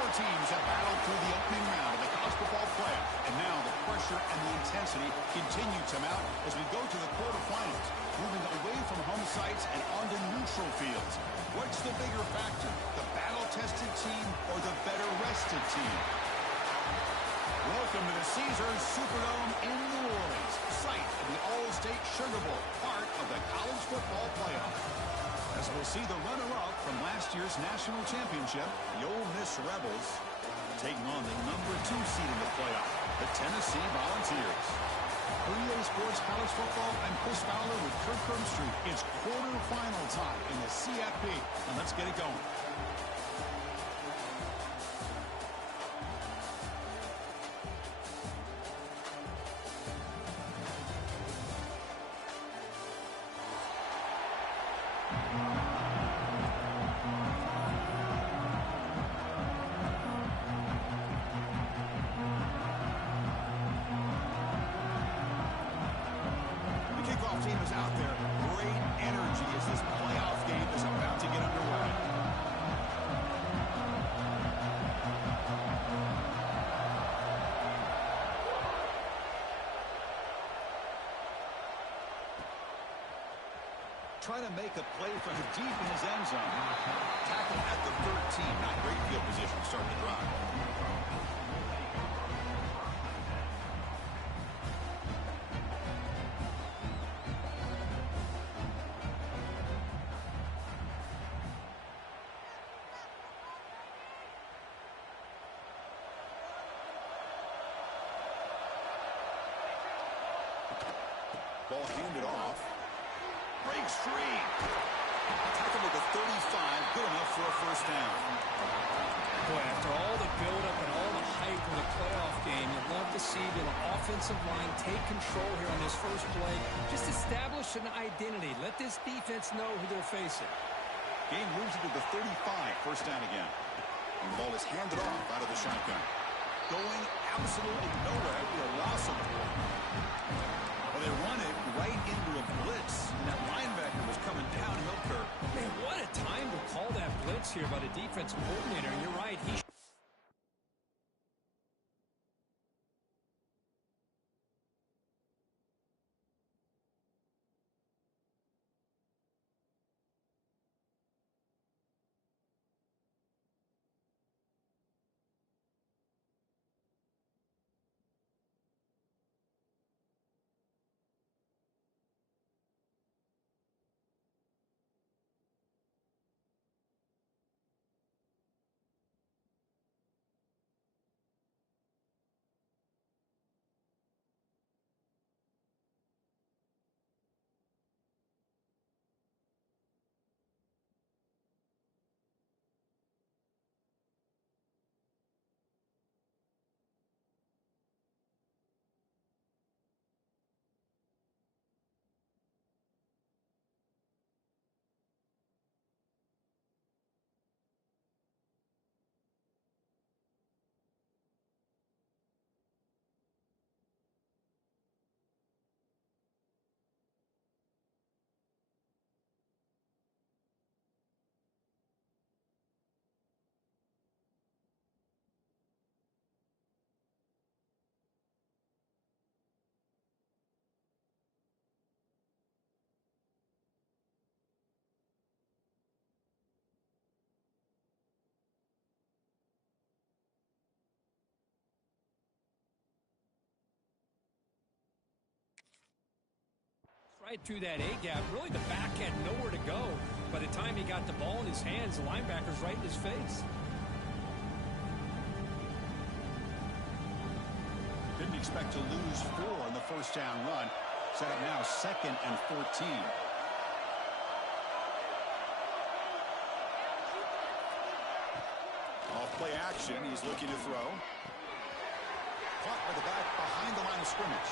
Four teams have battled through the opening round of the college football playoff, and now the pressure and the intensity continue to mount as we go to the quarterfinals, moving away from home sites and onto neutral fields. What's the bigger factor, the battle-tested team or the better-rested team? Welcome to the Caesars Superdome in New Orleans, site of the All-State Sugar Bowl, part of the college football playoff. As we'll see the runner-up from last year's national championship, the Ole Miss Rebels, taking on the number 2 seed in the playoff, the Tennessee Volunteers. For EA Sports College Football, I'm Chris Fowler with Kirk Street. It's quarterfinal time in the CFP, and let's get it going. Trying to make a play from deep in his end zone. Tackle at the 13. Not great field position to start the drive. Ball handed off. Breaks free. Tackle with a 35. Good enough for a first down. Boy, after all the build-up and all the hype of the playoff game, you'd love to see the offensive line take control here on this first play. Just establish an identity. Let this defense know who they're facing. Game moves into the 35. First down again. And the ball is handed off out of the shotgun. Going absolutely nowhere. It'll be a loss of the ball. Well, they run it right into a blitz. And that linebacker was coming downhill, Kirk. Man, what a time to call that blitz here by the defensive coordinator. And you're right, he right through that A-gap. Really, the back had nowhere to go. By the time he got the ball in his hands, the linebacker's right in his face. Didn't expect to lose 4 in the first down run. Set up now 2nd and 14. Off play action. He's looking to throw. Caught by the back behind the line of scrimmage.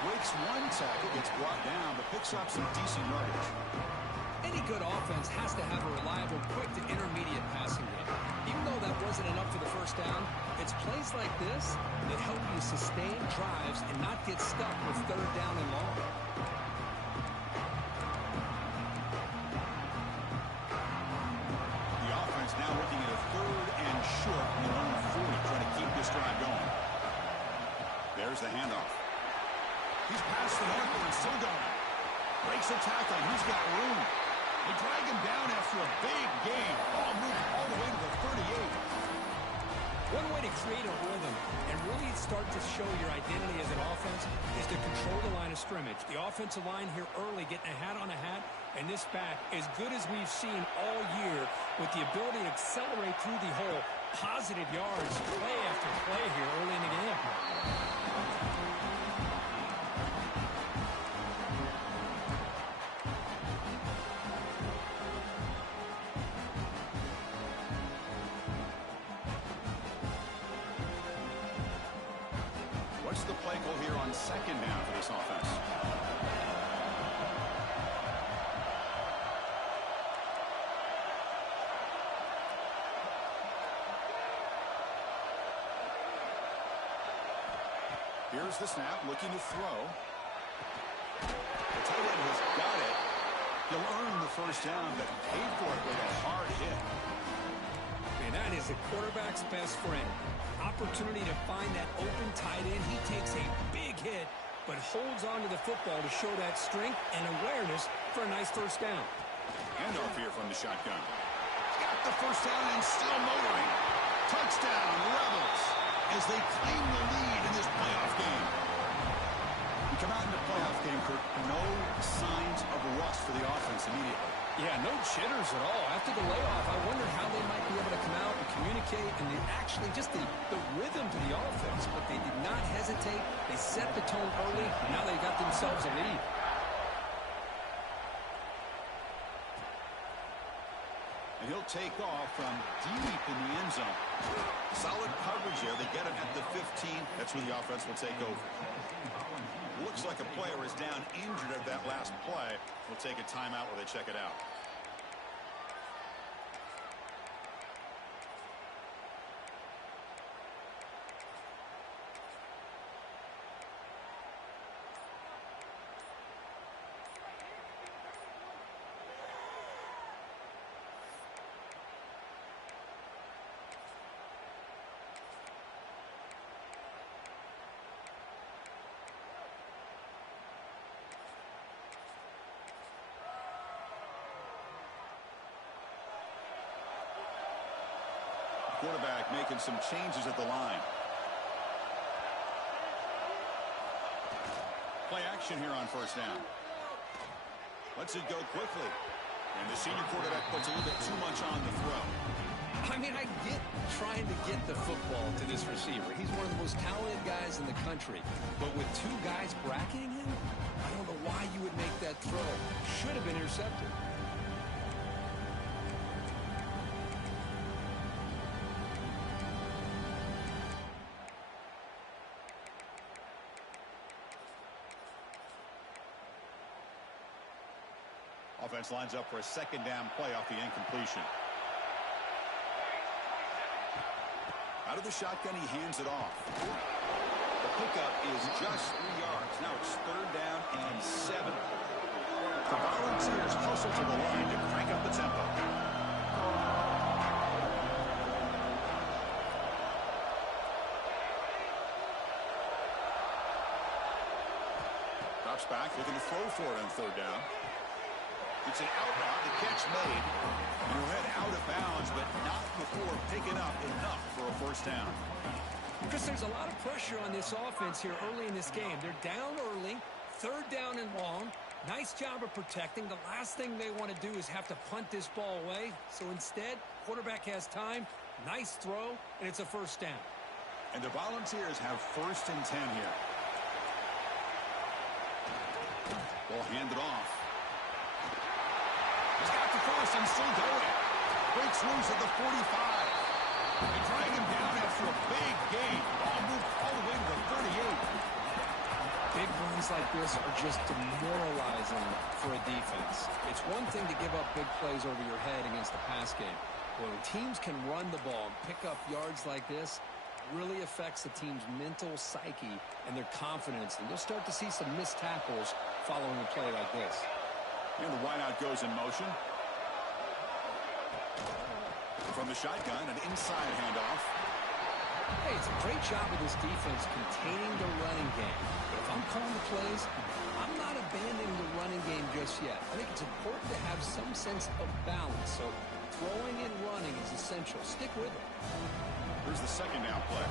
Breaks one tackle, gets brought down, but picks up some decent yardage. Any good offense has to have a reliable, quick to intermediate passing game. Even though that wasn't enough for the first down, it's plays like this that help you sustain drives and not get stuck with 3rd down and long. The offense now looking at a 3rd and short. the handoff. He's past the marker and still going. Breaks a tackle. He's got room. They drag him down after a big gain. Ball moved all the way to the 38. One way to create a rhythm and really start to show your identity as an offense is to control the line of scrimmage. The offensive line here early getting a hat on a hat, and this back, as good as we've seen all year, with the ability to accelerate through the hole, positive yards, play after play here early in the game. What's the play call here on second down for this offense? Here's the snap, looking to throw. The tight end has got it. He'll earn the first down, but paid for it with a hard hit. And that is a quarterback's best friend. Opportunity to find that open tight end. He takes a big hit, but holds on to the football to show that strength and awareness for a nice first down. Handoff here from the shotgun. Got the first down and still motoring. Touchdown, Rebels, as they claim the lead in this playoff game. We come out in the playoff game, Kurt. No signs of rust for the offense immediately. Yeah, no jitters at all. After the layoff, I wondered how they might be able to come out and communicate and actually just the rhythm to the offense. But they did not hesitate. They set the tone early. Now they got themselves a lead. And he'll take off from deep in the end zone. Solid coverage there. They get him at the 15. That's where the offense will take over. Looks like a player is down injured at that last play. We'll take a timeout while they check it out. Quarterback making some changes at the line. Play action here on first down. Lets it go quickly. And the senior quarterback puts a little bit too much on the throw. I mean, I get trying to get the football to this receiver. He's one of the most talented guys in the country. But with two guys bracketing him, I don't know why you would make that throw. Should have been intercepted. Offense lines up for a second down play off the incompletion. Out of the shotgun, he hands it off. The pickup is just 3 yards. Now it's third down and 7. The Volunteers hustle to the line to crank up the tempo. Drops back, looking to throw for it on third down. It's an out route, the catch made. And he'll head out of bounds, but not before picking up enough for a first down. Chris, there's a lot of pressure on this offense here early in this game. They're down early, third down and long. Nice job of protecting. The last thing they want to do is have to punt this ball away. So instead, quarterback has time, nice throw, and it's a first down. And the Volunteers have first and 10 here. Ball handed off. He's got the first and still going. Breaks loose at the 45. They drag him down after a big gain. Ball moved all the way to the 38. Big runs like this are just demoralizing for a defense. It's one thing to give up big plays over your head against the pass game. But when teams can run the ball and pick up yards like this, really affects the team's mental psyche and their confidence. And you'll start to see some missed tackles following a play like this. And the wideout goes in motion. From the shotgun, an inside handoff. Hey, it's a great job of this defense containing the running game. But if I'm calling the plays, I'm not abandoning the running game just yet. I think it's important to have some sense of balance. So throwing and running is essential. Stick with it. Here's the second down play.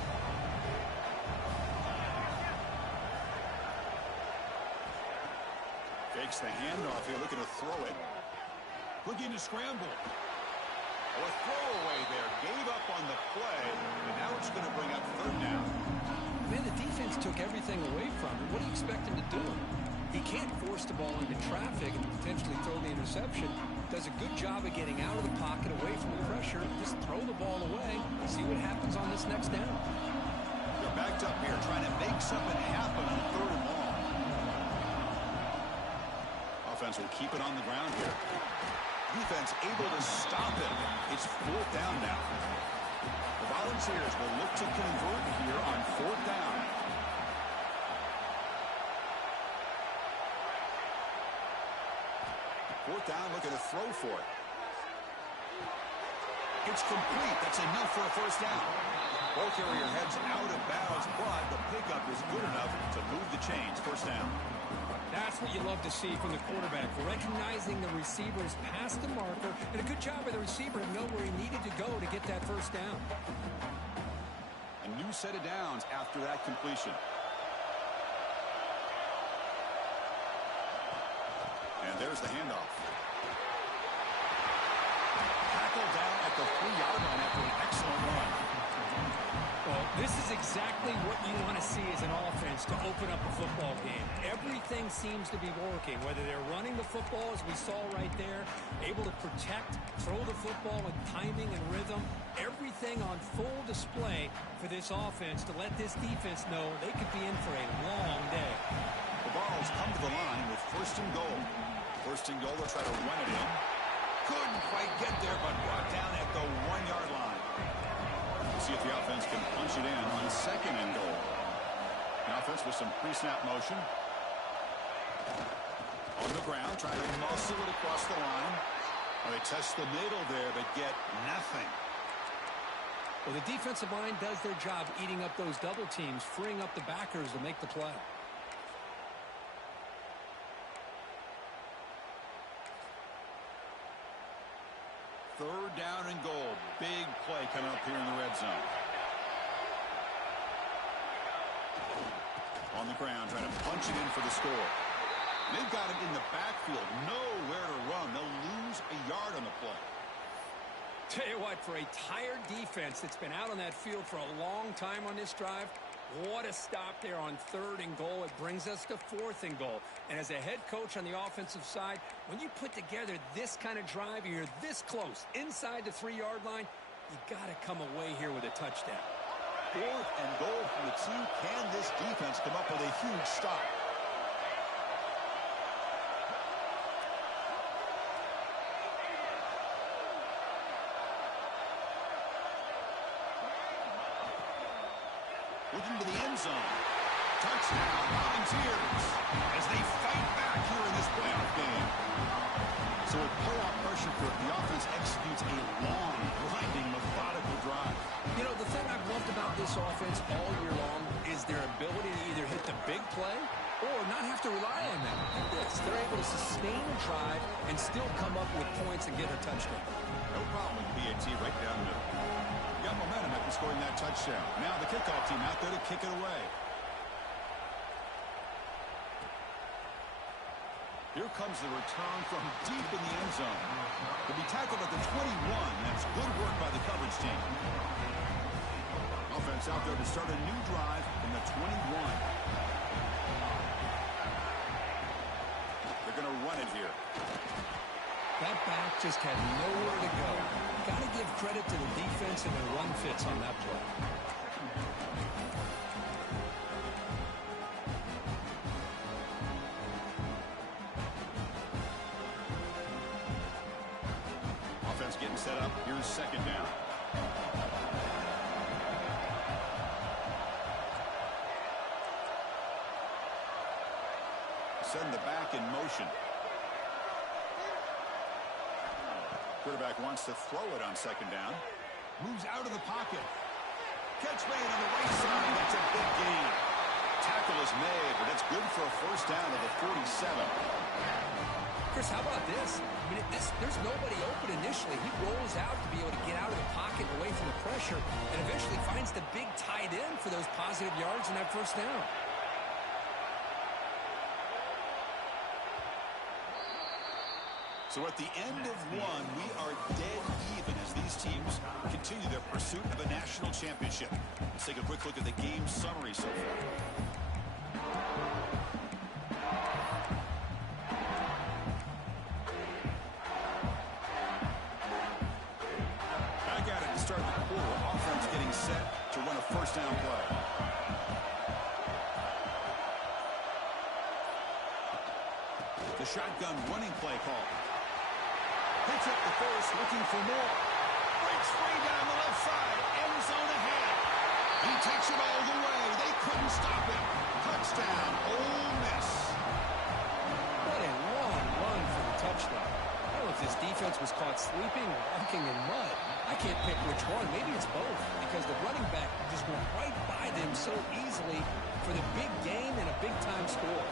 Fakes the handoff here, looking to throw it. Looking to scramble. Oh, a throwaway there. Gave up on the play, and now it's going to bring up third down. Man, the defense took everything away from him. What do you expect him to do? He can't force the ball into traffic and potentially throw the interception. Does a good job of getting out of the pocket, away from the pressure. Just throw the ball away. See what happens on this next down. They're backed up here, trying to make something happen on third and long. Offense will keep it on the ground here. Defense able to stop it. It's fourth down now. The Volunteers will look to convert here on fourth down. Fourth down, looking to throw for it. It's complete. That's enough for a first down. Ball carrier heads out of bounds, but the pickup is good enough to move the chains. First down. That's what you love to see from the quarterback, recognizing the receiver's past the marker, and a good job by the receiver to know where he needed to go to get that first down. A new set of downs after that completion. And there's the handoff. Tackled down at the 3-yard line after an excellent run. Well, this is exactly what you want to see as an offense to open up a football game. Everything seems to be working, whether they're running the football, as we saw right there, able to protect, throw the football with timing and rhythm, everything on full display for this offense to let this defense know they could be in for a long day. The ball's come to the line with first and goal. First and goal, they'll try to run it in. Couldn't quite get there, but brought down at the 1-yard line. See if the offense can punch it in on second and goal. The offense with some pre-snap motion. On the ground, trying to muscle it across the line. Well, they test the middle there, but get nothing. Well, the defensive line does their job eating up those double teams, freeing up the backers to make the play. Third down and goal. Big play coming up here in the red zone. On the ground, trying to punch it in for the score. They've got him in the backfield. Nowhere to run. They'll lose a yard on the play. Tell you what, for a tired defense that's been out on that field for a long time on this drive, what a stop there on third and goal. It brings us to fourth and goal. And as a head coach on the offensive side, when you put together this kind of drive, you're this close inside the 3-yard line, you got to come away here with a touchdown. Fourth and goal from the 2. Can this defense come up with a huge stop? Looking to the end zone. Touchdown, Volunteers, as they fight back here in this playoff game. So with playoff pressure grip, the offense executes a long, grinding, methodical drive. You know, the thing I've loved about this offense all year long is their ability to either hit the big play or not have to rely on them. They're able to sustain a drive and still come up with points and get a touchdown. No problem with PAT right down the middle. Got momentum after scoring that touchdown. Now the kickoff team out there to kick it away. Here comes the return from deep in the end zone. To be tackled at the 21. That's good work by the coverage team. Offense out there to start a new drive from the 21. They're going to run it here. That back just had nowhere to go. Got to give credit to the defense and their run fits on that play. Offense getting set up. Here's second down. Send the back in motion. Quarterback wants to throw it on second down. Moves out of the pocket. Catch made on the right side. That's a big gain. Tackle is made, but that's good for a first down to the 47. Chris, how about this? I mean, there's nobody open initially. He rolls out to be able to get out of the pocket away from the pressure and eventually finds the big tight end for those positive yards in that first down. So at the end of one, we are dead even as these teams continue their pursuit of a national championship. Let's take a quick look at the game summary so far. Back at it to start the quarter. Offense getting set to run a first down play. The shotgun running play call. Picks up the first, looking for more. Breaks free down the left side. End zone ahead. He takes it all the way. They couldn't stop him. Touchdown, Ole Miss. What a long run for the touchdown. I don't know if this defense was caught sleeping or walking in mud. I can't pick which one. Maybe it's both because the running back just went right by them so easily for the big gain and a big-time score.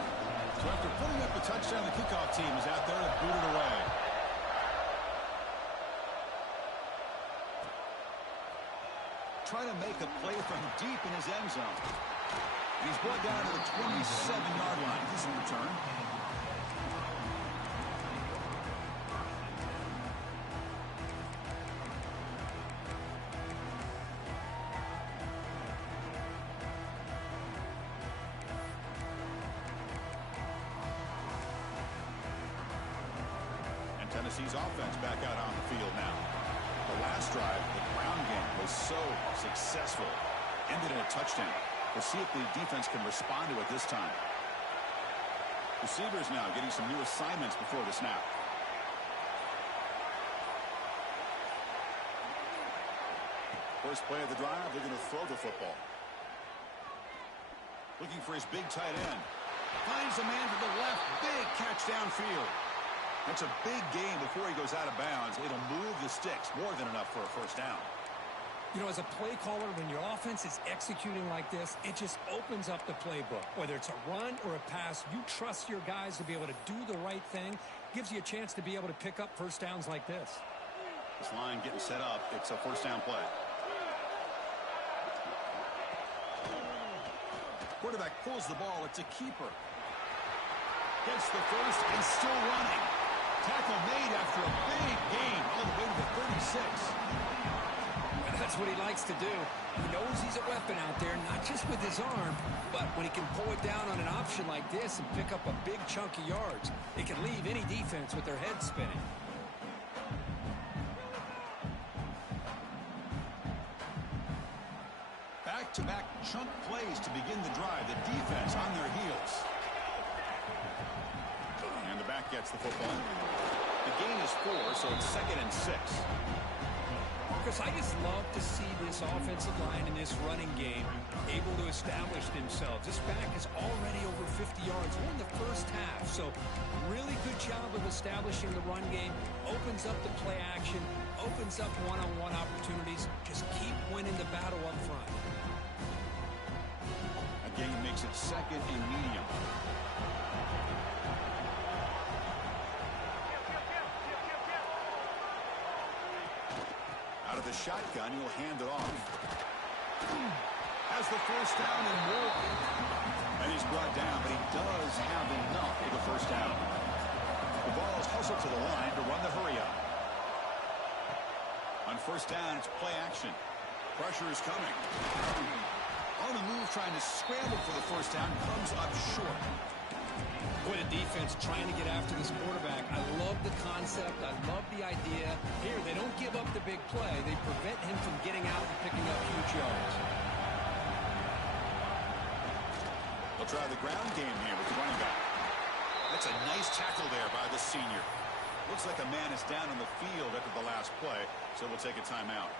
So after putting up a touchdown, the kickoff team is out there to boot it away. Trying to make a play from deep in his end zone. And he's brought down to the 27-yard line. He's in return. And Tennessee's offense back out on the field now. The last drive, the ground game was so successful. Ended in a touchdown. We'll see if the defense can respond to it this time. Receivers now getting some new assignments before the snap. First play of the drive, they're going to throw the football. Looking for his big tight end. Finds a man to the left. Big catch downfield. That's a big gain before he goes out of bounds. It'll move the sticks more than enough for a first down. You know, as a play caller, when your offense is executing like this, it just opens up the playbook. Whether it's a run or a pass, you trust your guys to be able to do the right thing. Gives you a chance to be able to pick up first downs like this. This line getting set up. It's a first down play. Quarterback pulls the ball. It's a keeper. Gets the first and still running. Tackle made after a big gain all the way to the 36. And that's what he likes to do. He knows he's a weapon out there, not just with his arm, but when he can pull it down on an option like this and pick up a big chunk of yards, it can leave any defense with their head spinning. Back-to-back chunk plays to begin the drive. The defense on their heels. And the back gets the football. The gain is 4, so it's 2nd and 6. Chris, I just love to see this offensive line in this running game able to establish themselves. This back is already over 50 yards. We're in the first half, so really good job of establishing the run game. Opens up the play action, opens up one-on-one opportunities. Just keep winning the battle up front. Again, makes it 2nd and medium. Out of the shotgun, he'll hand it off. Has the first down and more. And he's brought down, but he does have enough for the first down. The ball is hustled to the line to run the hurry up. On first down, it's play action. Pressure is coming. On the move, trying to scramble for the first down, comes up short. Boy, the defense trying to get after this quarterback. I love the concept. I love the idea. Here, they don't give up the big play. They prevent him from getting out and picking up huge yards. They'll try the ground game here with the running back. That's a nice tackle there by the senior. Looks like a man is down on the field after the last play, so we'll take a timeout.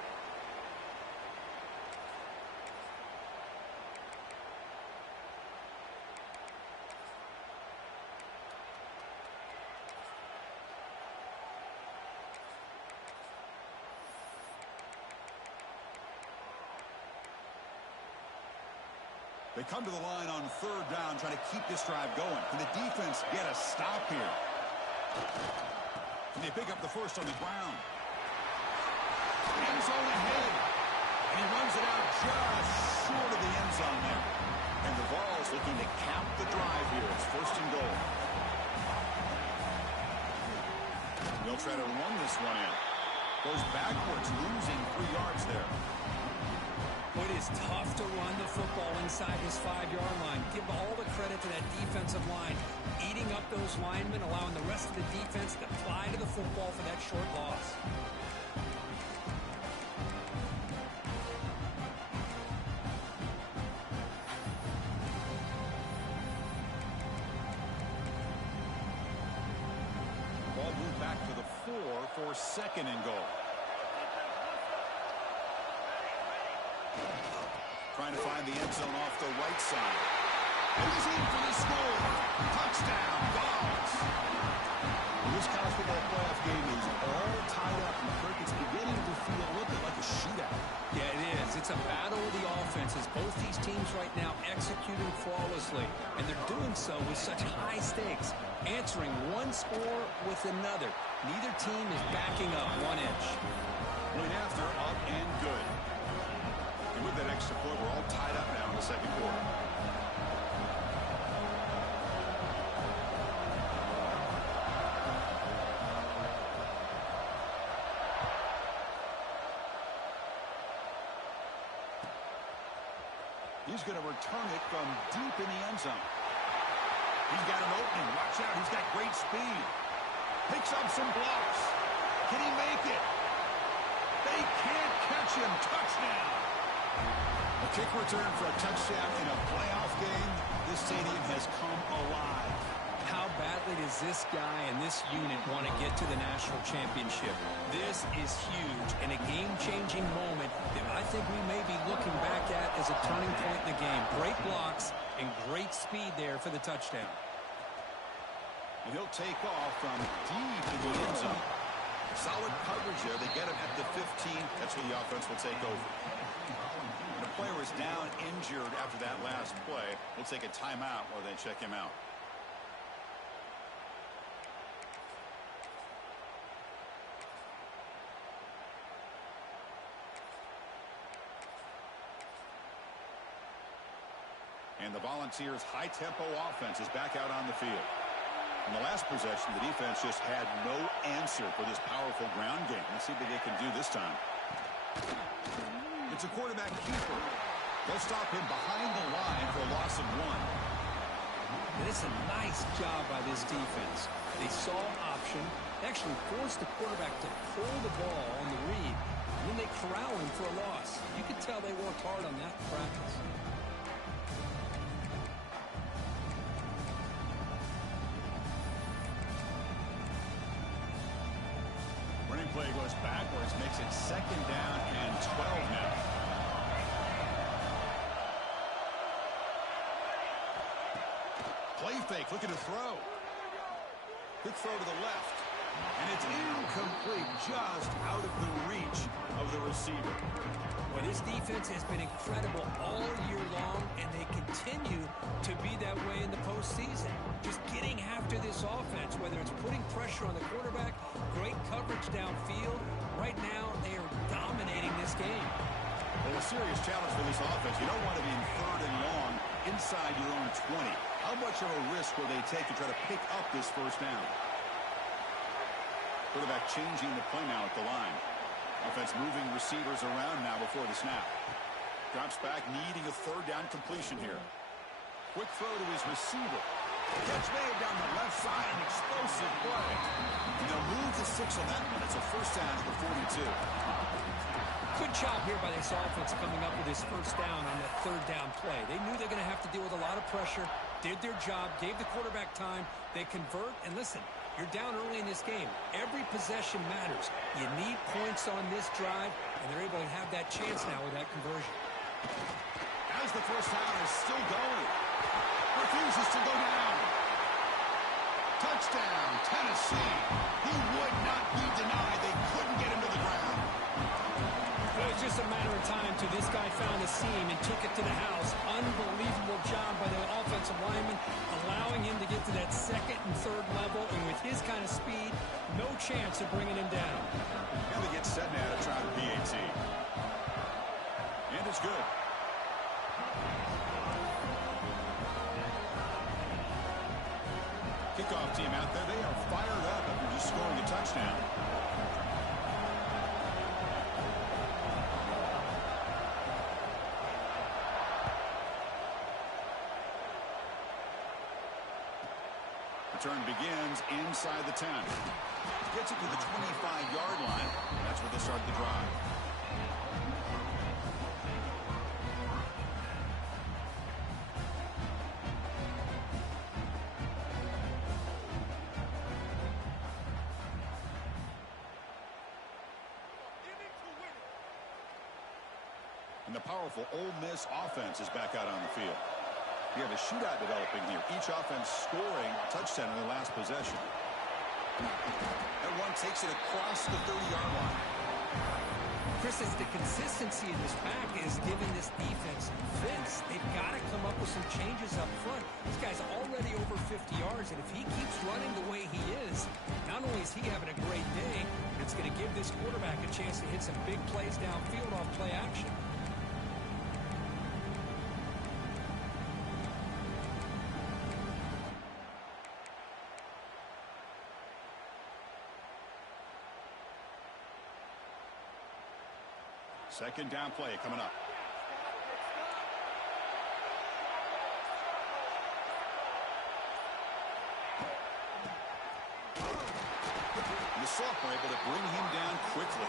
They come to the line on third down, trying to keep this drive going. Can the defense get a stop here? Can they pick up the first on the ground? End zone ahead. And he runs it out just short of the end zone there. And the Vols looking to cap the drive here. It's first and goal. They'll try to run this one in. Goes backwards, losing 3 yards there. It is tough to run the football inside this 5-yard line. Give all the credit to that defensive line. Eating up those linemen, allowing the rest of the defense to fly to the football for that short loss. Ball moved back to the 4 for second and goal. Trying to find the end zone off the right side. And he's in for the score. Touchdown, Vols. This college football playoff game is all tied up, and Kirk, it's beginning to feel a little bit like a shootout. Yeah, it is. It's a battle of the offenses. Both these teams right now executing flawlessly, and they're doing so with such high stakes, answering one score with another. Neither team is backing up 1 inch. Point after, up and good. And with that extra point, we're all tied up now in the second quarter. He's going to return it from deep in the end zone. He's got an opening. Watch out. He's got great speed. Picks up some blocks. Can he make it? They can't catch him. Touchdown. A kick return for a touchdown in a playoff game. This stadium has come alive. How badly does this guy and this unit want to get to the national championship? This is huge and a game-changing moment that I think we may be looking back at as a turning point in the game. Great blocks and great speed there for the touchdown. And he'll take off from deep in the end zone. Solid coverage there. They get him at the 15. That's where the offense will take over. And the player is down injured after that last play. We'll take a timeout while they check him out. And the Volunteers' high-tempo offense is back out on the field. In the last possession, the defense just had no answer for this powerful ground game. Let's see what they can do this time. It's a quarterback keeper. They'll stop him behind the line for a loss of 1. It's a nice job by this defense. They saw option, actually forced the quarterback to pull the ball on the read, and then they corral him for a loss. You could tell they worked hard on that in practice. Play goes backwards, makes it second down and 12 now. Play fake, looking to throw. Quick throw to the left. And it's incomplete, just out of the reach of the receiver. Well, this defense has been incredible all year long, and they continue to be that way in the postseason. Just getting after this offense, whether it's putting pressure on the quarterback, great coverage downfield. Right now, they are dominating this game. Well, a serious challenge for this offense. You don't want to be in third and long inside your own 20. How much of a risk will they take to try to pick up this first down? Quarterback changing the play now at the line. Offense moving receivers around now before the snap. Drops back, needing a third down completion here. Quick throw to his receiver. Catch made down the left side, an explosive play. And they'll move to 6 on that one. It's a first down at the 42. Good job here by this offense coming up with his first down on that third down play. They knew they're going to have to deal with a lot of pressure, did their job, gave the quarterback time. They convert, and listen, you're down early in this game. Every possession matters. You need points on this drive, and they're able to have that chance now with that conversion. As the first down is still going. Refuses to go down. Touchdown, Tennessee. He would not be denied. They couldn't get him to the ground. Well, it's just a matter of time 2. This guy found a seam and took it to the house. Unbelievable job by the offensive lineman, allowing him to get to that second and third level. And with his kind of speed, no chance of bringing him down. And they get set now to try the PAT. And it's good. Kickoff team out there. They are fired up after just scoring a touchdown. Return begins inside the 10. Gets it to the 25-yard line. That's where they start the drive. And the powerful Ole Miss offense is back out on the field. We have a shootout developing here. Each offense scoring a touchdown in their last possession. That one takes it across the 30-yard line. Chris, it's the consistency in this back is giving this defense fits. They've got to come up with some changes up front. This guy's already over 50 yards, and if he keeps running the way he is, not only is he having a great day, but it's going to give this quarterback a chance to hit some big plays downfield off play action. Second down play coming up. And the sophomore able to bring him down quickly.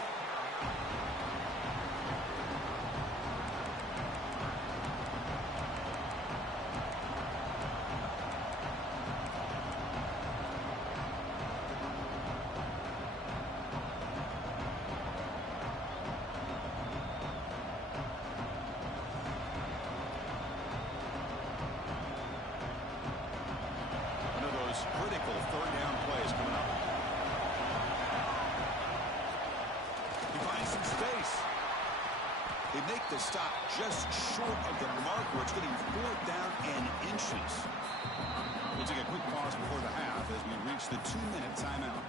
Critical third down plays coming up. He finds some space. They make the stop just short of the marker. It's getting 4th down and inches. We'll take a quick pause before the half as we reach the 2-minute timeout.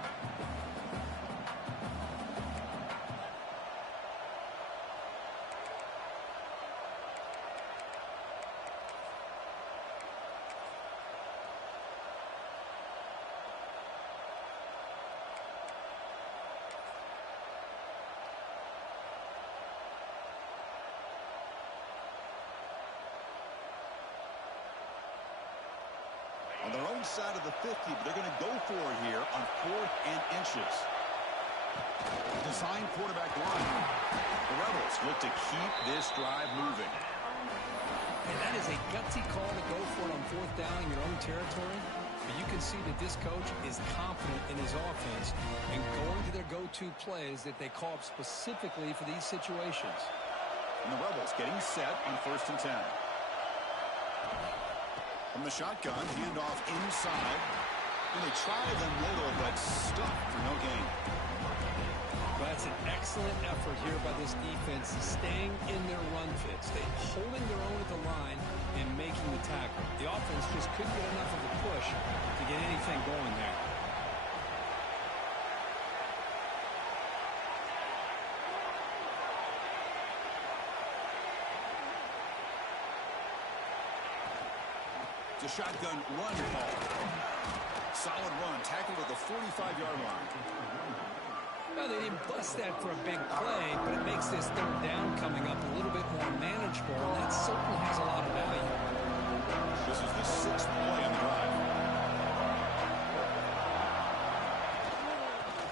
On their own side of the 50, but they're going to go for it here on 4th and inches. Design quarterback line. The Rebels look to keep this drive moving. And that is a gutsy call to go for it on 4th down in your own territory. But you can see that this coach is confident in his offense and going to their go-to plays that they call up specifically for these situations. And the Rebels getting set on 1st and 10. From the shotgun, handoff inside. And they try them little, but stuffed for no gain. Well, that's an excellent effort here by this defense, staying in their run fits. They're holding their own at the line and making the tackle. The offense just couldn't get enough of a push to get anything going there. A shotgun run ball. Solid run, tackled at the 45-yard line. Well, they didn't bust that for a big play, but it makes this 3rd down coming up a little bit more manageable, and that certainly has a lot of value. This is the 6th play on the drive.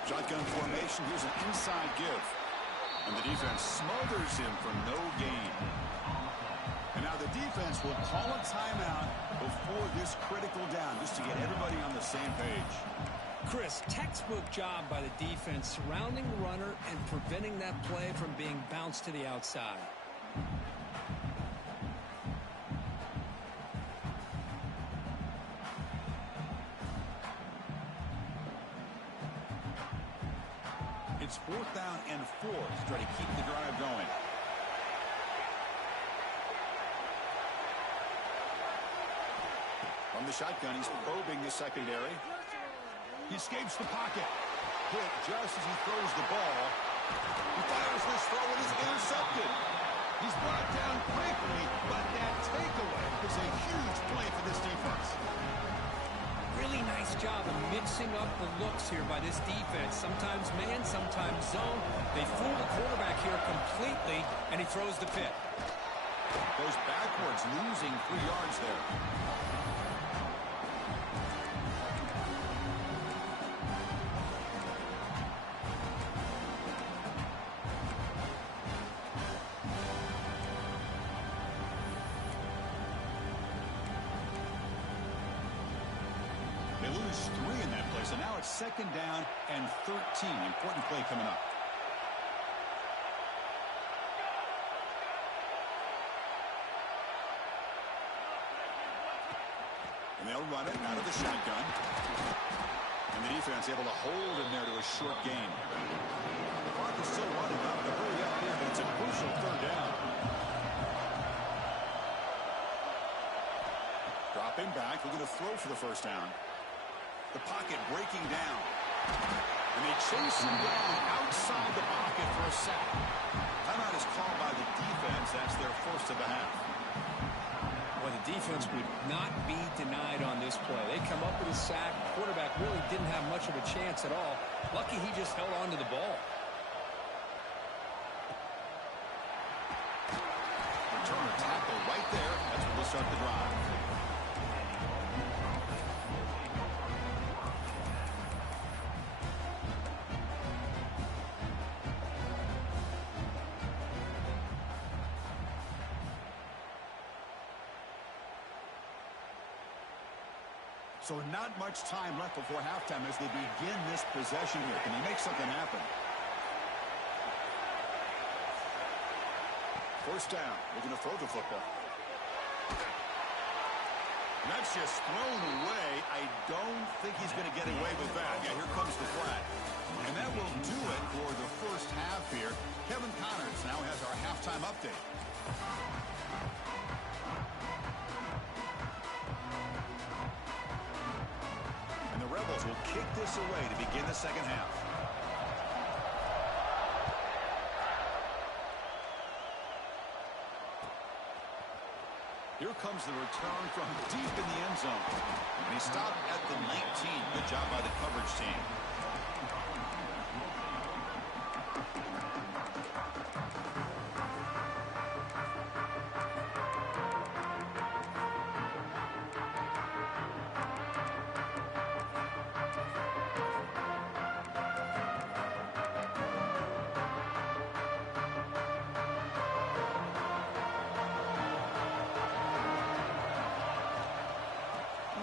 Shotgun formation, here's an inside give. And the defense smothers him for no gain. And now the defense will call a timeout before this critical down, just to get everybody on the same page. Chris, textbook job by the defense surrounding the runner and preventing that play from being bounced to the outside. It's 4th down and 4 to try to keep the drive going. the shotgun. He's probing the secondary. He escapes the pocket. Hit just as he throws the ball. He fires this throw and is intercepted. He's brought down quickly, but that takeaway is a huge play for this defense. Really nice job of mixing up the looks here by this defense. Sometimes man, sometimes zone. They fool the quarterback here completely, and he throws the pick. Goes backwards, losing 3 yards there. They lose 3 in that play, so now it's 2nd down and 13. Important play coming up. And they'll run it out of the shotgun. And the defense able to hold him there to a short gain. The clock is still running up to hurry up here, but it's a crucial 3rd down. Dropping back, looking to throw for the 1st down. The pocket breaking down. And they chase him down outside the pocket for a sack. Timeout is called by the defense. That's their 1st of the half. Well, the defense would not be denied on this play. They come up with a sack. The quarterback really didn't have much of a chance at all. Lucky he just held on to the ball. Returner tackle right there. That's where we'll start the drive. So not much time left before halftime as they begin this possession here. Can they make something happen? 1st down. Looking to throw the football. And that's just thrown away. I don't think he's going to get away with that. Yeah, here comes the flag. And that will do it for the 1st half here. Kevin Connors now has our halftime update. Rebels will kick this away to begin the 2nd half. Here comes the return from deep in the end zone. And he stopped at the 19. Good job by the coverage team.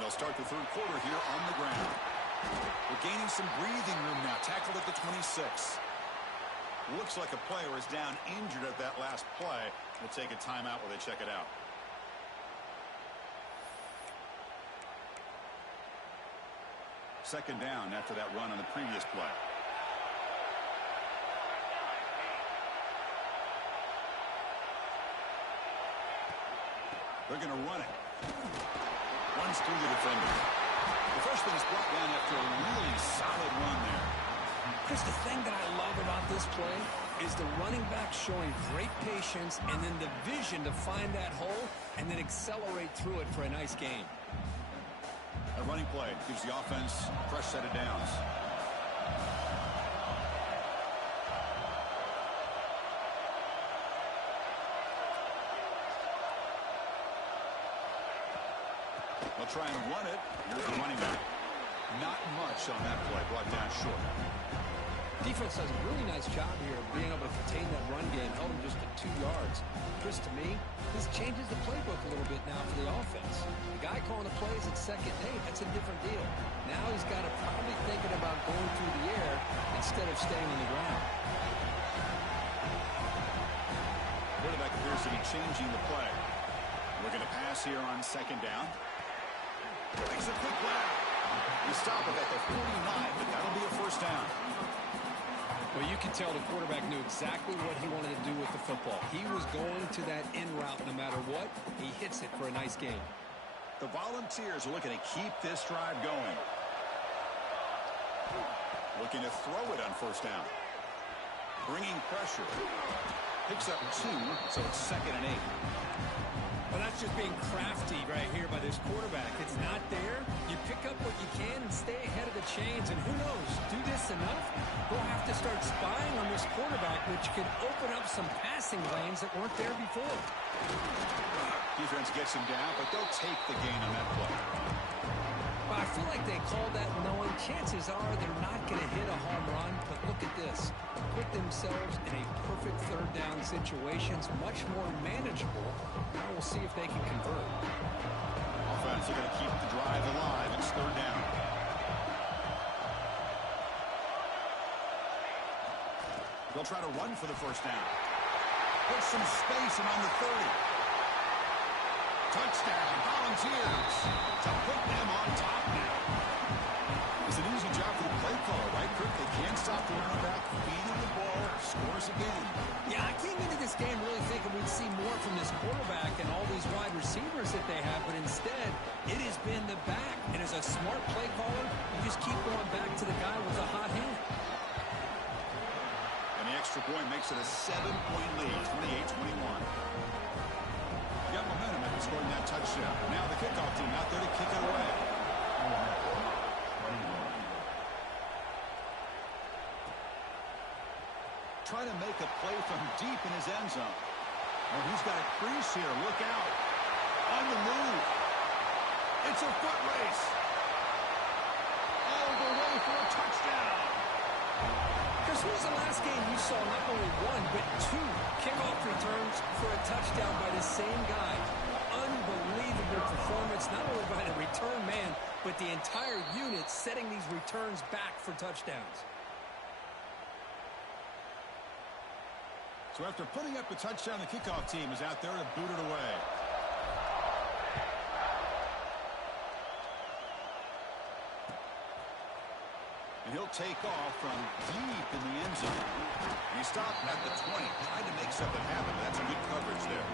Start the 3rd quarter here on the ground. We're gaining some breathing room now. Tackled at the 26. Looks like a player is down injured at that last play. We'll take a timeout while they check it out. Second down after that run on the previous play. They're going to run it. Runs through the defender. The freshman is brought down after a really solid run there. Chris, the thing that I love about this play is the running back showing great patience and then the vision to find that hole and then accelerate through it for a nice gain. A running play gives the offense a fresh set of downs. They'll try and run it. Here's the running back. Not much on that play. Brought down short. Defense does a really nice job here of being able to contain that run game. Held him just at 2 yards. Chris, to me, this changes the playbook a little bit now for the offense. The guy calling the plays at 2nd, hey, that's a different deal. Now he's got to probably thinking about going through the air instead of staying on the ground. Quarterback appears to be changing the play. We're going to pass here on 2nd down. Makes a quick grab. You stop it at the 49, but that'll be a 1st down. Well, you can tell the quarterback knew exactly what he wanted to do with the football. He was going to that in route no matter what. He hits it for a nice gain. The Volunteers are looking to keep this drive going. Looking to throw it on first down. Bringing pressure. Picks up 2, so it's 2nd and 8. Well, that's just being crafty right here by this quarterback. It's not there. You pick up what you can and stay ahead of the chains. And who knows, do this enough, we'll have to start spying on this quarterback, which could open up some passing lanes that weren't there before. Defense gets him down, but they'll take the gain on that play. Well, I feel like they called that knowing chances are they're not going to hit a home run. But look at this. Put themselves in a perfect third down situations, much more manageable. Now we'll see if they can convert. Offense are going to keep the drive alive. It's 3rd down. They'll try to run for the first down. Put some space around the 30. Touchdown, Volunteers, to put them on top now. It's an easy job for the play caller, right, Kirk? They can't stop the running back, feeding the ball, scores again. Yeah, I came into this game really thinking we'd see more from this quarterback and all these wide receivers that they have, but instead, it has been the back. And as a smart play caller, you just keep going back to the guy with the hot hand. And the extra point makes it a 7-point lead, 28-21. Got momentum after scoring that touchdown. Now the kickoff team out there to kick it away. Trying to make a play from deep in his end zone. Oh, he's got a crease here. Look out. On the move. It's a foot race. All the way for a touchdown. Chris, when was the last game you saw not only 1, but 2 kickoff returns for a touchdown by the same guy? Unbelievable performance, not only by the return man, but the entire unit setting these returns back for touchdowns. So after putting up a touchdown, the kickoff team is out there to boot it away. And he'll take off from deep in the end zone. And he stopped at the 20, tried to make something happen. That's a good coverage there.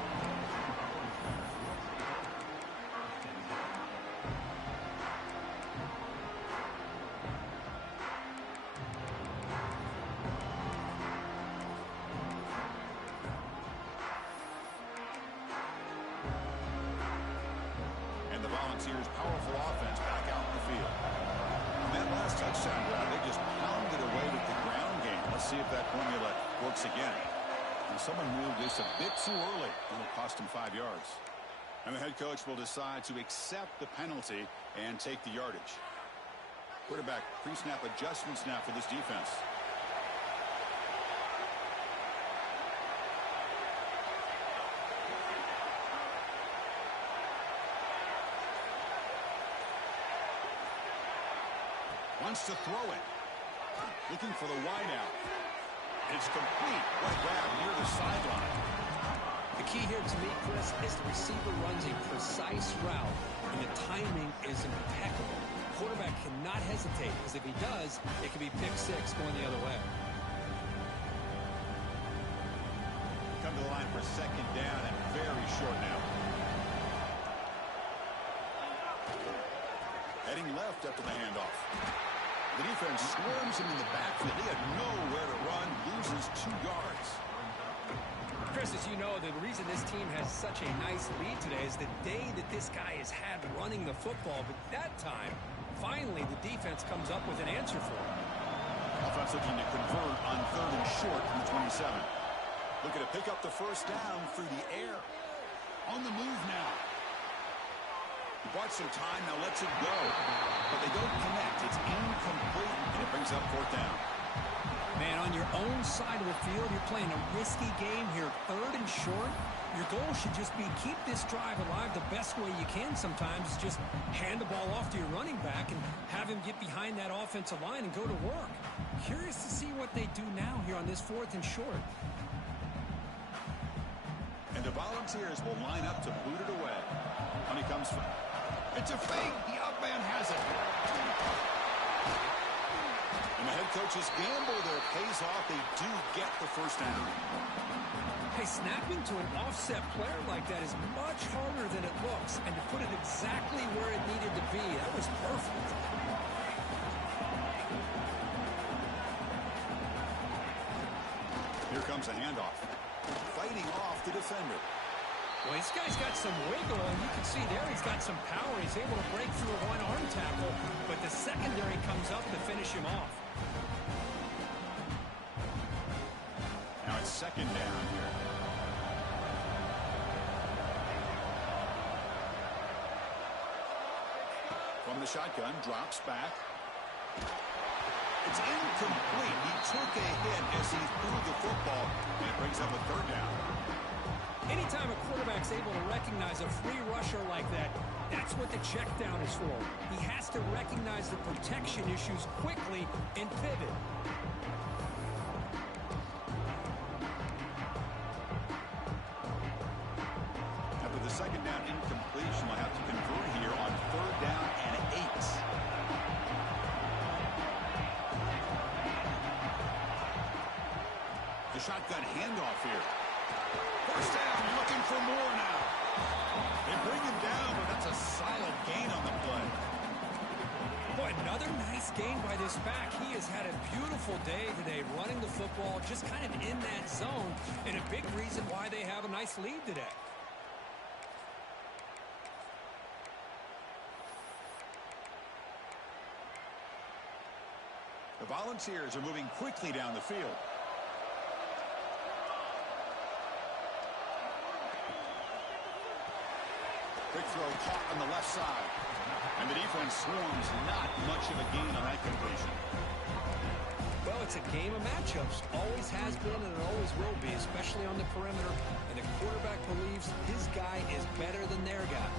And the Volunteers' powerful offense back out in the field. That last touchdown drive, they just pounded away with the ground game. Let's see if that formula works again. And someone moved this a bit too early. It'll cost him 5 yards. And the head coach will decide to accept the penalty and take the yardage. Quarterback pre-snap adjustments now for this defense. Wants to throw it. Looking for the wideout. It's complete. What a grab near the sideline. The key here to me, Chris, is the receiver runs a precise route, and the timing is impeccable. The quarterback cannot hesitate, because if he does, it could be pick 6 going the other way. Come to the line for 2nd down and very short now. Heading left after the handoff. The defense swarms him in the backfield. He had nowhere to run, loses 2 yards. Chris, as you know, the reason this team has such a nice lead today is the day that this guy has had running the football. But that time, finally, the defense comes up with an answer for him. Offense looking to convert on 3rd and short from the 27. Looking to pick up the first down through the air. On the move now. He bought some time, now lets it go. But they don't connect. It's incomplete, and it brings up 4th down. Man, on your own side of the field, you're playing a risky game here, 3rd and short. Your goal should just be keep this drive alive the best way you can sometimes. Is just hand the ball off to your running back and have him get behind that offensive line and go to work. Curious to see what they do now here on this 4th and short. And the Volunteers will line up to boot it away. When he comes from... It's a fake. The outman has it. And the head coach's gamble there pays off. They do get the first down. Hey, snapping to an offset player like that is much harder than it looks, and to put it exactly where it needed to be, that was perfect. Here comes a handoff. Fighting off the defender. Well, this guy's got some wiggle, and you can see there he's got some power. He's able to break through a one-arm tackle, but the secondary comes up to finish him off. Now it's second down here. From the shotgun, drops back. It's incomplete. He took a hit as he threw the football, and it brings up a third down. Anytime a quarterback's able to recognize a free rusher like that, that's what the check down is for. He has to recognize the protection issues quickly and pivot. After the second down incompletion, we'll have to convert here on third down and 8. The shotgun handoff here. First down, looking for more now. They bring him down, but that's a solid gain on the play. Boy, another nice game by this back. He has had a beautiful day today running the football, just kind of in that zone, and a big reason why they have a nice lead today. The Volunteers are moving quickly down the field. Quick throw caught on the left side. And the defense swarms. Not much of a gain on that completion. Well, it's a game of matchups. Always has been and it always will be, especially on the perimeter. And the quarterback believes his guy is better than their guy.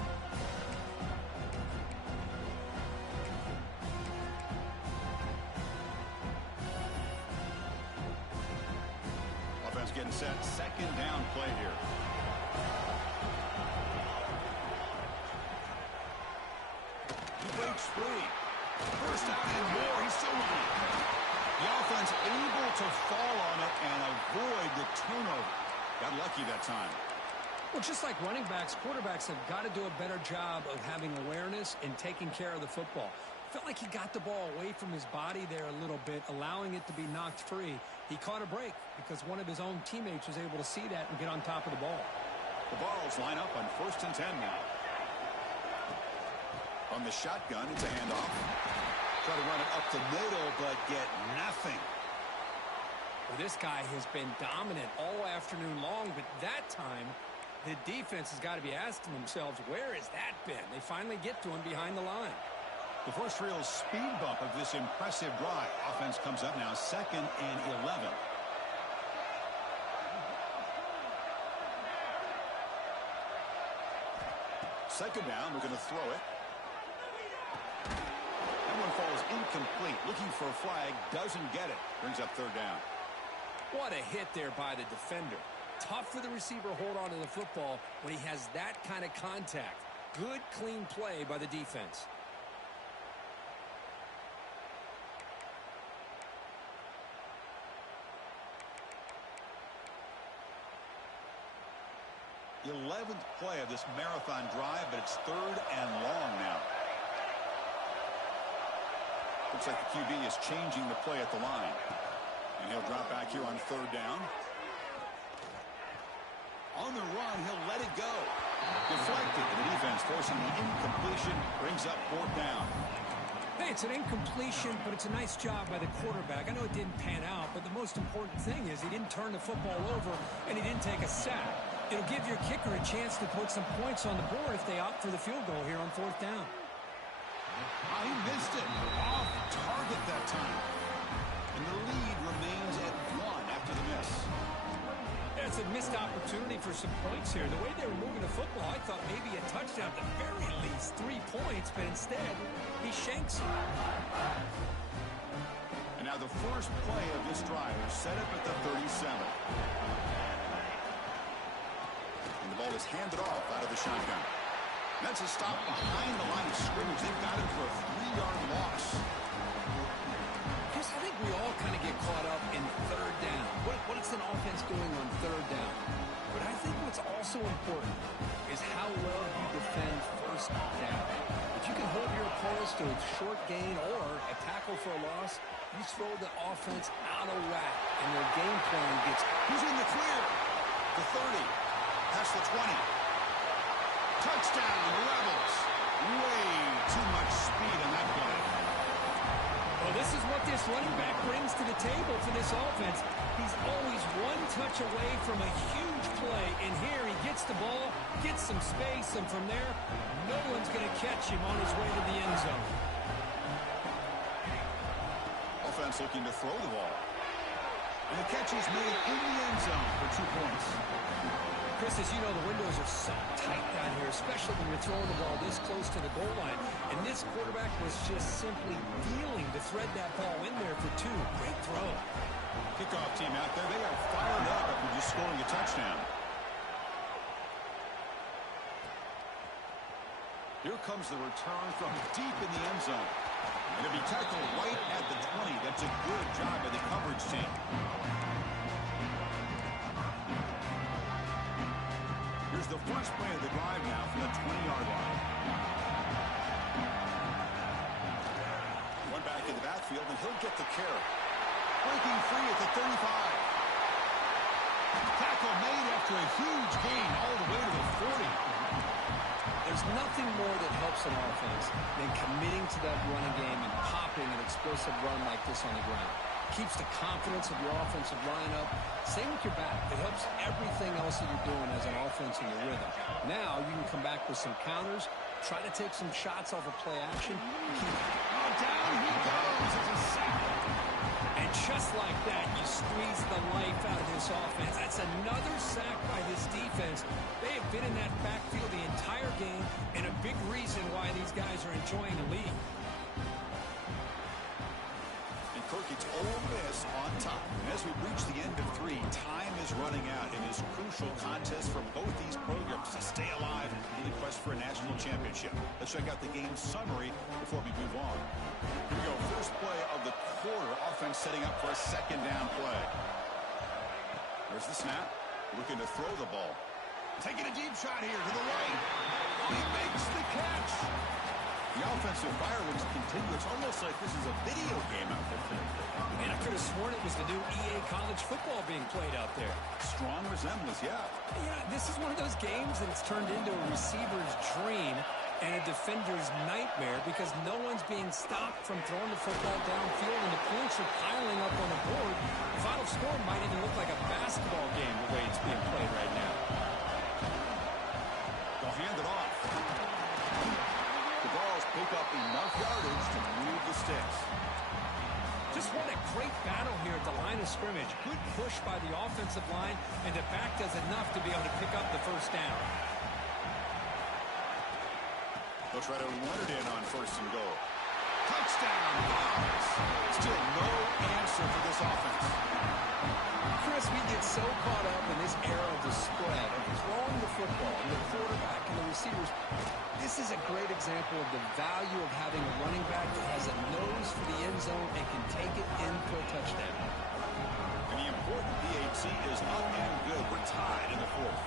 Offense getting set. Second down play here. Breaks free. First down and more. He's still running. The offense able to fall on it and avoid the turnover. Got lucky that time. Well, just like running backs, quarterbacks have got to do a better job of having awareness and taking care of the football. Felt like he got the ball away from his body there a little bit, allowing it to be knocked free. He caught a break because one of his own teammates was able to see that and get on top of the ball. The Vols line up on 1st and 10 now. On the shotgun, it's a handoff. Try to run it up the middle, but get nothing. Well, this guy has been dominant all afternoon long, but that time, the defense has got to be asking themselves, where has that been? They finally get to him behind the line. The first real speed bump of this impressive drive. Offense comes up now 2nd and 11. Second down, we're going to throw it. That one falls incomplete. Looking for a flag, doesn't get it. Brings up third down. What a hit there by the defender. Tough for the receiver to hold on to the football when he has that kind of contact. Good, clean play by the defense. The 11th play of this marathon drive, but it's third and long now. Looks like the QB is changing the play at the line. And he'll drop back here on third down. On the run, he'll let it go. Deflected, and the defense forcing the incompletion, brings up fourth down. Hey, it's an incompletion, but it's a nice job by the quarterback. I know it didn't pan out, but the most important thing is he didn't turn the football over, and he didn't take a sack. It'll give your kicker a chance to put some points on the board if they opt for the field goal here on fourth down. Oh, he missed it. Off target that time. And the lead remains at 1 after the miss. It's a missed opportunity for some points here. The way they were moving the football, I thought maybe a touchdown, at the very least 3 points, but instead, he shanks it. And now the first play of this drive is set up at the 37. And the ball is handed off out of the shotgun. That's a stop behind the line of scrimmage. They've got him for a 3-yard loss. I think we all kind of get caught up in third down. What is an offense doing on third down? also important is how well you defend first down. If you can hold your opponents to a short gain or a tackle for a loss, you throw the offense out of whack, and their game plan gets... He's in the clear. The 30. Past the 20. Touchdown, Rebels. Way too much speed on that play. Well, this is what this running back brings to the table for this offense. He's always one touch away from a huge play. And here he gets the ball, gets some space, and from there, no one's going to catch him on his way to the end zone. Offense looking to throw the ball. And the catch is made in the end zone for 2 points. Chris, as you know, the windows are so tight down here, especially when you're throwing the ball this close to the goal line. And this quarterback was just simply dealing to thread that ball in there for 2. Great throw. Kickoff team out there, they are fired up after just scoring a touchdown. Here comes the return from deep in the end zone. And it'll be tackled right at the 20. That's a good job by the coverage team. Here's the first play of the drive now from the 20-yard line. One back in the backfield, and he'll get the carry. Breaking free at the 35. Tackle made after a huge gain all the way to the 40. There's nothing more that helps an offense than committing to that running game and popping an explosive run like this on the ground. Keeps the confidence of your offensive line up. Same with your back. It helps everything else that you're doing as an offense in your rhythm. Now you can come back with some counters, try to take some shots off of play action. Down he goes. It's a sack. And just like that, you squeeze the life out of this offense. That's another sack by this defense. They have been in that backfield the entire game, and a big reason why these guys are enjoying the lead. Kirk, it's Ole Miss on top. And as we reach the end of 3, time is running out in this crucial contest for both these programs to stay alive in the quest for a national championship. Let's check out the game summary before we move on. Here we go. First play of the quarter. Offense setting up for a second down play. There's the snap. Looking to throw the ball. Taking a deep shot here to the right. He makes the catch. The offensive fireworks continue. It's almost like this is a video game out there. Man, I could have sworn it was the new EA college football being played out there. Strong resemblance, yeah. Yeah, this is one of those games that's turned into a receiver's dream and a defender's nightmare because no one's being stopped from throwing the football downfield and the points are piling up on the board. The final score might even look like a basketball game the way it's being played right now. They'll hand it off. The balls pick up enough yardage to move the sticks. Just what a great battle here at the line of scrimmage. Good push by the offensive line, and the back does enough to be able to pick up the first down. They'll try to run it in on first and goal. Touchdown, Dogs. Still no answer for this offense. Chris, we get so caught up in this era of the spread, of throwing the football, and the quarterback and the receivers. This is a great example of the value of having a running back that has a nose for the end zone and can take it in for a touchdown. And the important PAT is up and good. We're tied in the 4th.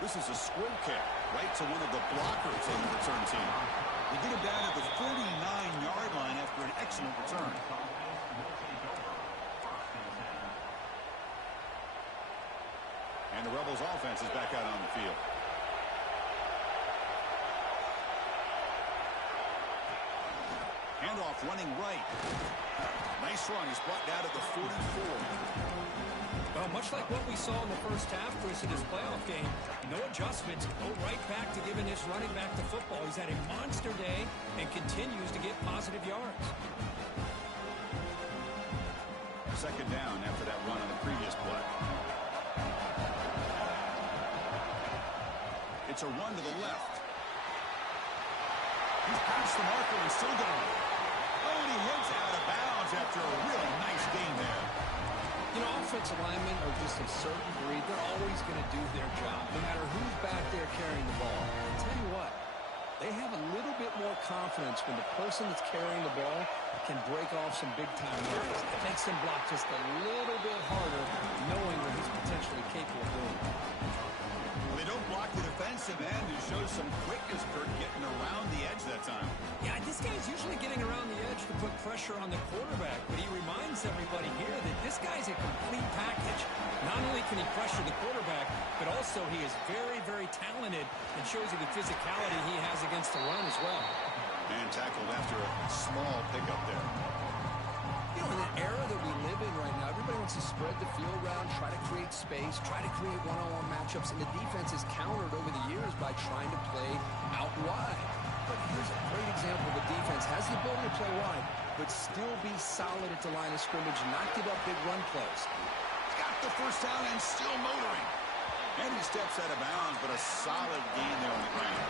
This is a squib kick right to one of the blockers on the return team. They get him down at the 49-yard line after an excellent return. And the Rebels offense is back out on the field. Handoff running right. Nice run. He's brought down at the 44. Well, much like what we saw in the first half, Chris, in his playoff game, no adjustments, go right back to giving his running back the football. He's had a monster day and continues to get positive yards. Second down after that run on the previous play. It's a run to the left. He's past the marker and still going. Oh, and he hits out of bounds after a really nice gain there. You know, offensive linemen are just a certain breed. They're always going to do their job, no matter who's back there carrying the ball. I'll tell you what, They have a little bit more confidence when the person that's carrying the ball can break off some big-time runs. It makes them block just a little bit harder, knowing what he's potentially capable of doing. They don't block the defensive end, who shows some quickness, Kurt, getting around the edge that time. Yeah, this guy's usually getting around the edge to put pressure on the quarterback, but he reminds everybody here that this guy's a complete package. Not only can he pressure the quarterback, but also he is very, very talented and shows you the physicality he has against the run as well. And tackled after a small pickup there. You know, in the era that we live in right now, everybody wants to spread the field around, try to create space, try to create one-on-one matchups, and the defense is countered over the years by trying to play out wide. But here's a great example of the defense has the ability to play wide, but still be solid at the line of scrimmage, not give up big run plays. Got the first down and still motoring. And he steps out of bounds, but a solid gain there on the ground.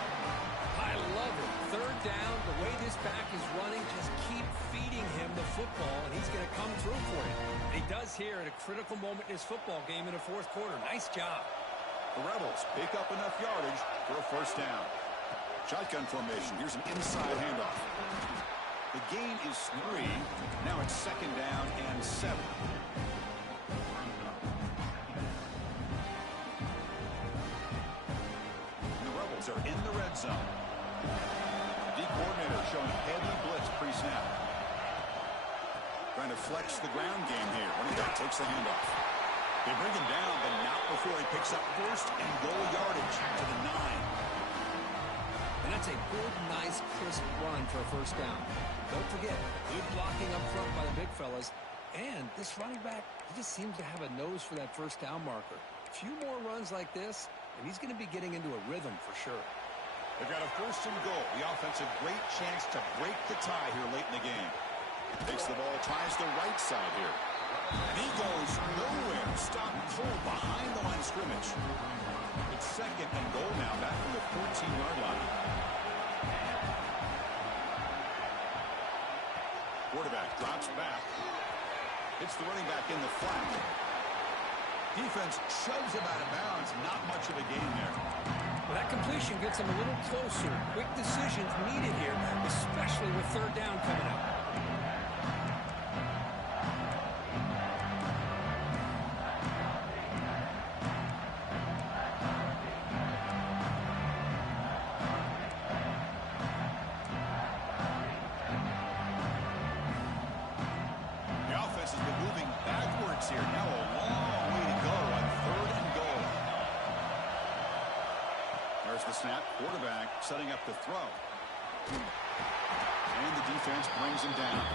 I love it. Third down, the way this back is running, just keep feeding him the football, and he's going to come through for you. And he does here at a critical moment in his football game in the fourth quarter. Nice job. The Rebels pick up enough yardage for a first down. Shotgun formation. Here's an inside handoff. The gain is 3. Now it's second down and 7. And the Rebels are in the red zone. The D coordinator showing heavy blitz pre-snap. Trying to flex the ground game here. Running back takes the handoff. They bring him down, but not before he picks up first and goal yardage to the 9. And that's a good, nice, crisp run for a first down. Don't forget, good blocking up front by the big fellas. And this running back, he just seems to have a nose for that first down marker. A few more runs like this, and he's going to be getting into a rhythm for sure. They've got a first and goal. The offense a great chance to break the tie here late in the game. Takes the ball, tries the right side here. And he goes nowhere. Stopped cold behind the line of scrimmage. It's second and goal now, back from the 14-yard line. Quarterback drops back. Hits the running back in the flat. Defense shoves him out of bounds. Not much of a gain there. Well, that completion gets him a little closer. Quick decisions needed here, especially with third down coming up. Here. Now a long way to go on third and goal. There's the snap. Quarterback setting up the throw. And the defense brings him down.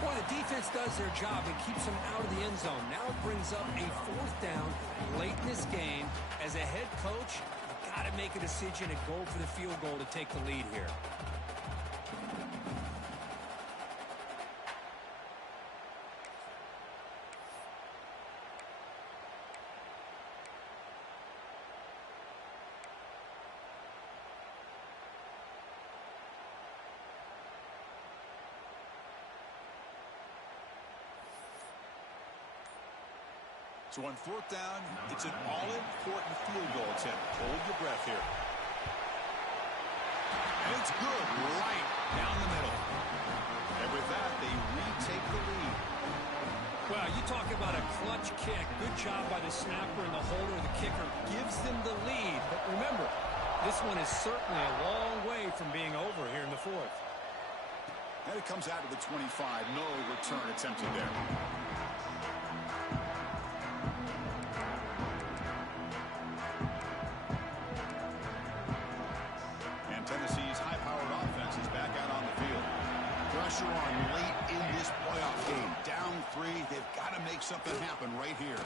Boy, the defense does their job and keeps him out of the end zone. Now it brings up a fourth down late in this game. As a head coach, you've got to make a decision and go for the field goal to take the lead here. So on fourth down, it's an all-important field goal attempt. Hold your breath here. And it's good, right down the middle. And with that, they retake the lead. Well, you talk about a clutch kick. Good job by the snapper and the holder. The kicker gives them the lead. But remember, this one is certainly a long way from being over here in the fourth. And it comes out to the 25. No return attempted there. Tennessee's high-powered offense is back out on the field. Pressure on late in this playoff game. Down 3. They've got to make something happen right here.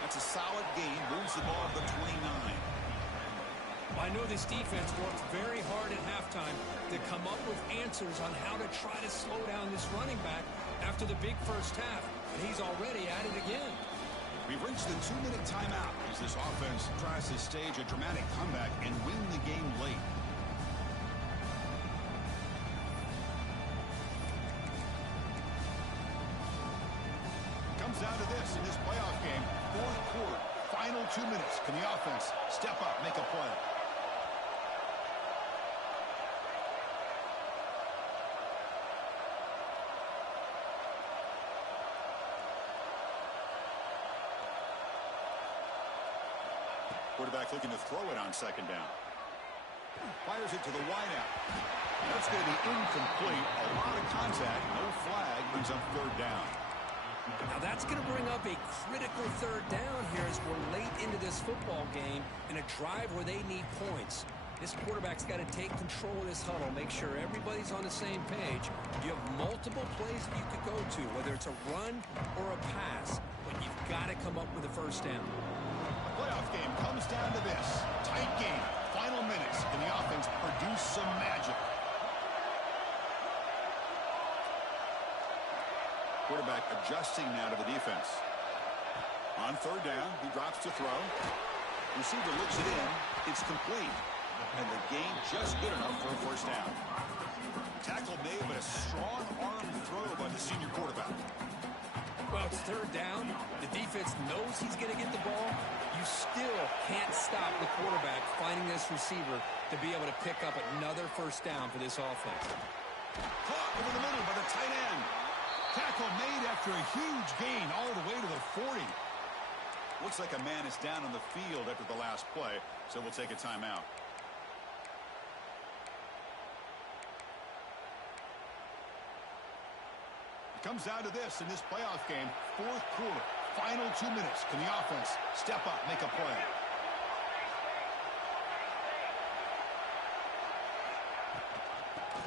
That's a solid gain. Moves the ball to the 29. I know this defense worked very hard at halftime to come up with answers on how to try to slow down this running back after the big first half. And he's already at it again. We've reached the 2-minute timeout as this offense tries to stage a dramatic comeback and win the game late. Comes down to this in this playoff game. Fourth quarter, final 2 minutes. Can the offense step up, make a play? Quarterback looking to throw it on second down. Fires it to the wideout. That's going to be incomplete. A lot of contact. No flag. Brings up third down. Now that's going to bring up a critical third down here as we're late into this football game in a drive where they need points. This quarterback's got to take control of this huddle, make sure everybody's on the same page. You have multiple plays that you could go to, whether it's a run or a pass, but you've got to come up with a first down. The playoff game comes down to this. Tight game. Final minutes. Can the offense produce some magic? Quarterback adjusting now to the defense. On third down, he drops to throw. Receiver looks it in. It's complete. And the gain just good enough for a first down. Tackle made, but a strong arm throw by the senior quarterback. Well, it's third down. The defense knows he's going to get the ball. You still can't stop the quarterback finding this receiver to be able to pick up another first down for this offense. Caught over the middle by the tight end. Tackle made after a huge gain all the way to the 40. Looks like a man is down on the field after the last play, so we'll take a timeout. It comes down to this in this playoff game, fourth quarter, final 2 minutes. Can the offense step up, make a play?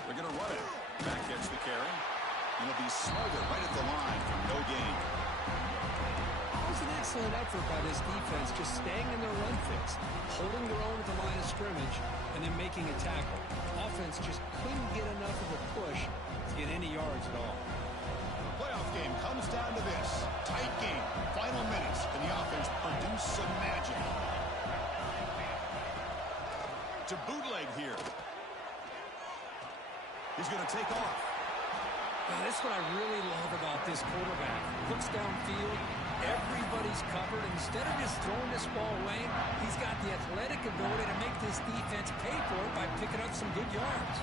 They're going to run it. Back gets the carry. And it'll be smothered right at the line for no gain. It was an excellent effort by this defense, just staying in their run fix, holding their own at the line of scrimmage, and then making a tackle. Offense just couldn't get enough of a push to get any yards at all. The playoff game comes down to this. Tight game. Final minutes. Can the offense produce some magic? To bootleg here. He's going to take off. Now, that's what I really love about this quarterback. Looks downfield, everybody's covered. Instead of just throwing this ball away, he's got the athletic ability to make this defense pay for it by picking up some good yards.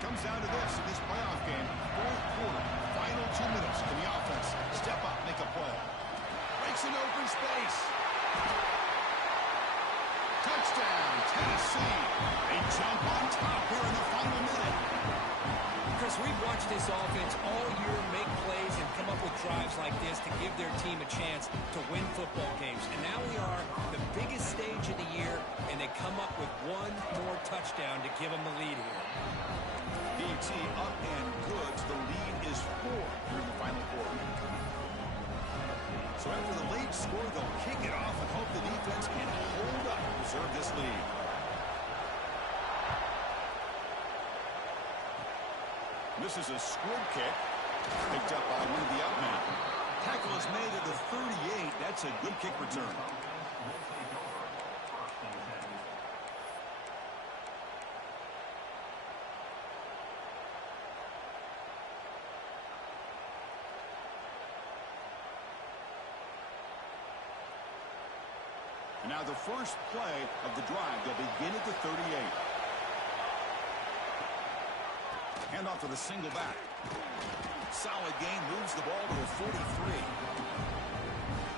Comes down to this in this playoff game. Fourth quarter, final 2 minutes. Can the offense step up, make a play? Breaks in open space. Touchdown, Tennessee. They jump on top here in the final minute. Chris, we've watched this offense all year make plays and come up with drives like this to give their team a chance to win football games. And now we are the biggest stage of the year, and they come up with one more touchdown to give them the lead here. BT up and good. The lead is 4 here in the final quarter. So after the late score, they'll kick it off and hope the defense can hold up and preserve this lead. This is a squib kick, picked up by one of the outmen. Tackle is made at the 38. That's a good kick return. And now the first play of the drive. They'll begin at the 38. Handoff to the single back. Solid gain, moves the ball to the 43.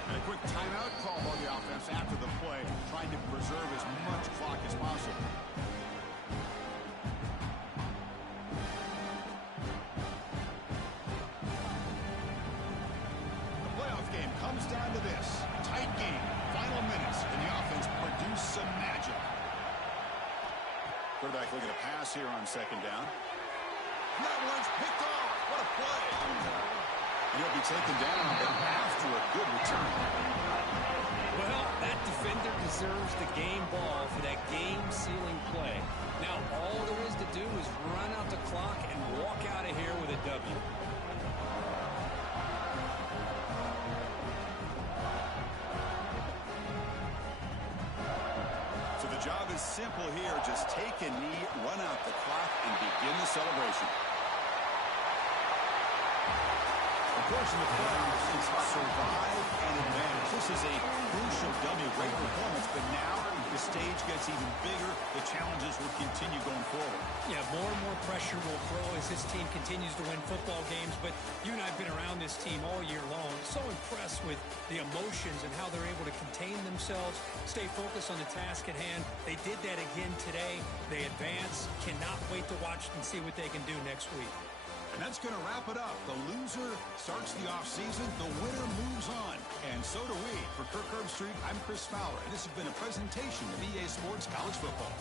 And a quick timeout call by the offense after the play, trying to preserve as much clock as possible. The playoff game comes down to this. Tight game, final minutes, and the offense produce some magic. Quarterback looking to pass here on second down. And that one's picked off. What a play. And he'll be taken down, but after a good return. Well, that defender deserves the game ball for that game-sealing play. Now, all there is to do is run out the clock and walk out of here with a W. So the job is simple here. Just take a knee, run out the clock, and begin the celebration. Of course, in the playoffs, it's survive and advance. This is a crucial W. Great performance, but now the stage gets even bigger. The challenges will continue going forward. Yeah, more and more pressure will grow as this team continues to win football games. But you and I have been around this team all year long. So impressed with the emotions and how they're able to contain themselves, stay focused on the task at hand. They did that again today. They advance. Cannot wait to watch and see what they can do next week. And that's going to wrap it up. The loser starts the offseason. The winner moves on. And so do we. For Kirk Herbstreit, I'm Chris Fowler. And this has been a presentation of EA Sports College Football.